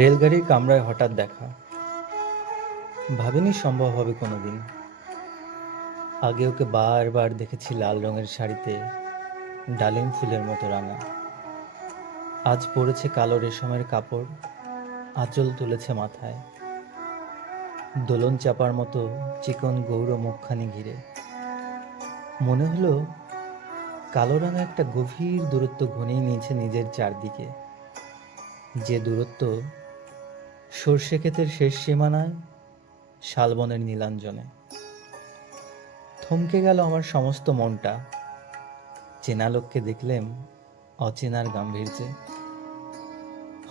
রেলগাড়ির কামরায় হঠাৎ দেখা। ভাবিনি সম্ভব হবে কোনোদিন। আগে ওকে বারবার দেখেছি লাল রঙের শাড়িতে, ডালিম ফুলের মতো রাঙা। আজ পরেছে কালো রেশমের কাপড়, আঁচল তুলেছে মাথায়, দোলন চাপার মতো চিকন গৌর মুখখানি ঘিরে। মনে হলো কালো রাঙা একটা গভীর দূরত্ব ঘনিয়ে নিয়েছে নিজের চারদিকে, যে দূরত্ব সর্ষে ক্ষেতের শেষ সীমানায়, শালবনের নীলাঞ্জনে। থমকে গেল আমার সমস্ত মনটা। চেনা লোককে দেখলেম অচেনার গাম্ভীর্যে।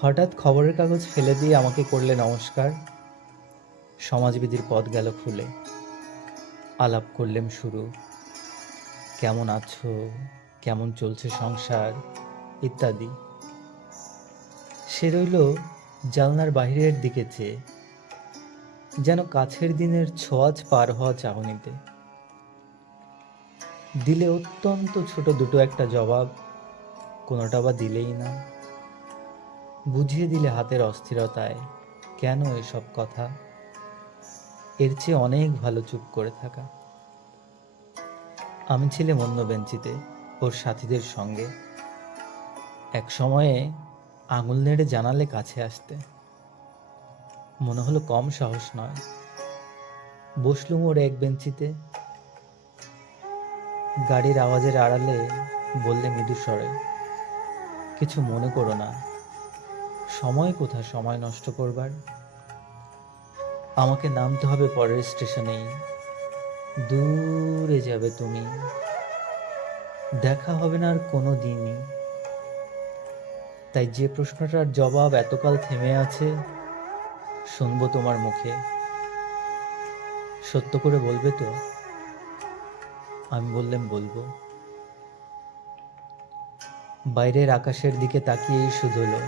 হঠাৎ খবরের কাগজ ফেলে দিয়ে আমাকে করলে নমস্কার। সমাজবিধির পথ গেল খুলে। আলাপ করলেম শুরু, কেমন আছো, কেমন চলছে সংসার ইত্যাদি। সে রইল জানলার বাহিরের দিকে চেয়ে, যেন কাছের দিনের ছোঁয়াচ পার হওয়া চাহনিতে। দিলে অত্যন্ত ছোট দুটো একটা জবাব, কোনোটা বা দিলেই না। বুঝিয়ে দিলে হাতের অস্থিরতায় কেন এসব কথা। এর চেয়ে অনেক ভালো চুপ করে থাকা। আমি ছিলাম অন্য বেঞ্চিতে ওর সাথীদের সঙ্গে। এক সময়ে আঙুল নেড়ে জানালে কাছে আসতে। মনে হলো কম সাহস নয়। বসলুম ওর এক বেঞ্চিতে। গাড়ির আওয়াজের আড়ালে বললে মৃদু স্বরে, কিছু মনে করো না, সময় কোথা সময় নষ্ট করবার। আমাকে নামতে হবে পরের স্টেশনেই, দূরে যাবে তুমি, দেখা হবে না আর কোনো দিনই। তাই যে প্রশ্নটার জবাব এতকাল থেমে আছে, শুনবো তোমার মুখে। সত্য করে বলবে তো? আমি বললাম বলবো। বাইরের আকাশের দিকে তাকিয়েই শুধোলো,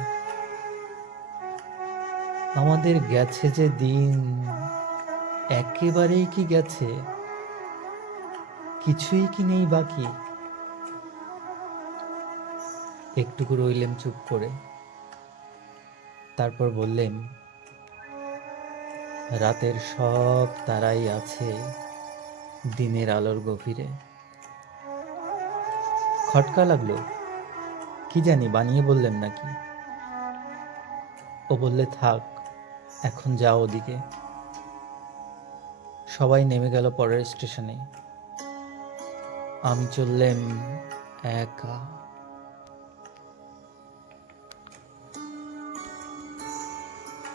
আমাদের গেছে যে দিন, একেবারেই কি গেছে, কিছুই কি নেই বাকি। একটুকু রইলেম চুপ করে। তারপর বললেন, রাতের সব তারাই আছে দিনের আলোর গভীরে। খটকা লাগলো, কি জানি বানিয়ে বললেন নাকি। ও বললে থাক, এখন যাও ওদিকে। সবাই নেমে গেল পরের স্টেশনে। আমি চললেম একা।